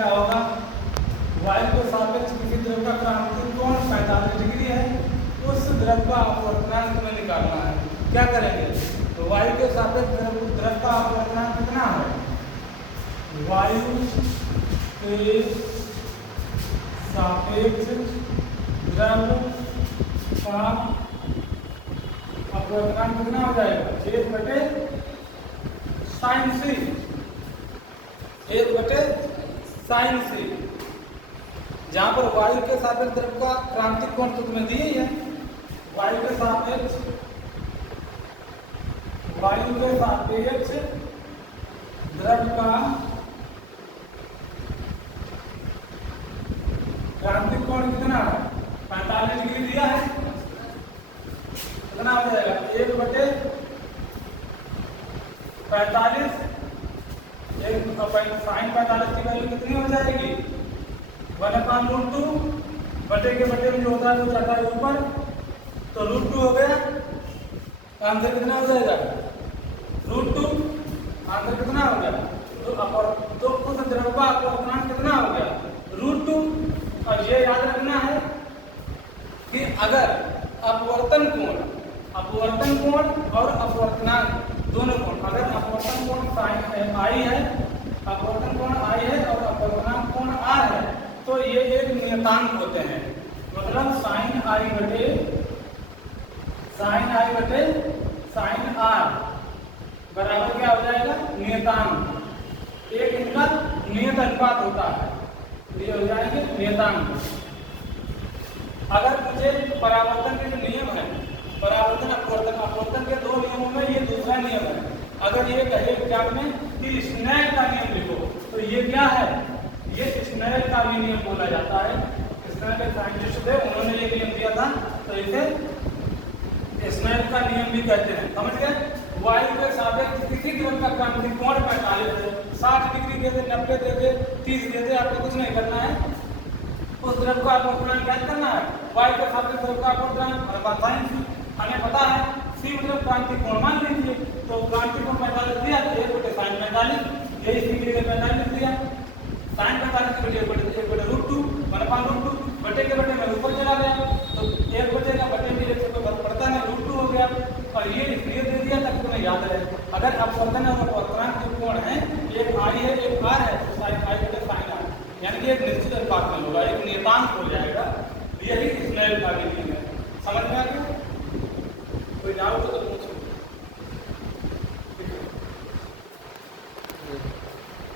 क्या होगा, वायु के सापेक्ष किसी द्रव का क्रांतिक कोण 45 डिग्री है, उस द्रव का अपवर्तनांक में निकालना है। क्या करेंगे, तो वायु के सापेक्ष द्रव का अपवर्तनांक कितना है, वायु के सापेक्ष द्रव का अपवर्तनांक कितना हो जाएगा, 1/sin c, 1/sin c। जहां पर वायु के सापेक्ष द्रव का क्रांतिक कोण तो तुम्हें दिए ही है, वायु के सापेक्ष द्रव का क्रांतिक कोण कितना है, 45 डिग्री दिया है, कितना हो जाएगा, 1/45, sin 45 की वैल्यू कितनी हो जाएगी, 1/√2, बटे के बटे में जो होता है वो जाता है ऊपर, तो √2 हो गया, आंसर कितना हो जाएगा, √2, आंसर कितना हो गया, तो उस द्रव का अपवर्तनांक कितना हो गया, √2। और ये याद रखना है कि अगर अपवर्तन कोण और अपवर्तनांक दोनों कोण, अगर अपवर्तन कोण sin i है, अपवर्तन कोण i है और अपवर्तनांक कोण r है, तो ये एक नियतांक होते हैं। मतलब sin i बटे sin r बराबर क्या हो जाएगा, नियतांक, एक इनका नियत अनुपात होता है, ये हो जाएंगे नियतांक। अगर मुझे परावर्तन के जो नियम है, परावर्तन अपवर्तन के दो नियमों में ये दूसरा नियम है। अगर ये कहे एग्जाम में कि स्नेल का नियम लिखो, तो ये क्या है, ये स्नेल का भी नियम बोला जाता है। स्नेल के साइंटिस्ट थे, उन्होंने ये नियम दिया था, तो इसे स्नेल का नियम भी कहते हैं। समझ गए, वायु के सापेक्ष किसी द्रव का क्रांतिक कोण 45 है, 60 डिग्री दे दे, 90 दे दे, 30 दे दे, आपको कुछ नहीं करना है, उस द्रव का अपवर्तनांक ज्ञात करना है। वायु के सापेक्ष द्रव का अपवर्तनांक हमें पता है, c मतलब क्रांतिक कोण मान लीजिए, तो क्रांतिक कोण 45 दिया, 1/sin 45, यही c के लिए 45 दिया, sin 45 के लिए 1/√2, 1/√2, बटे के बटे में ऊपर चला गया, तो 1 बचेगा, बटे में 1 से कोई फर्क पड़ता नहीं, √2 हो गया। और ये इसलिए दे दिया ताकि तुम्हें याद रहे, अगर अपवर्तन और अपवर्तनांक जो कोण है, एक i है एक r है, तो sin i बटे sin r, यानी कि एक निश्चित अनुपात में होगा, एक नियतांक हो जाएगा। यही स्नेल का नियम है। समझ में आ गया, कोई डाउट तो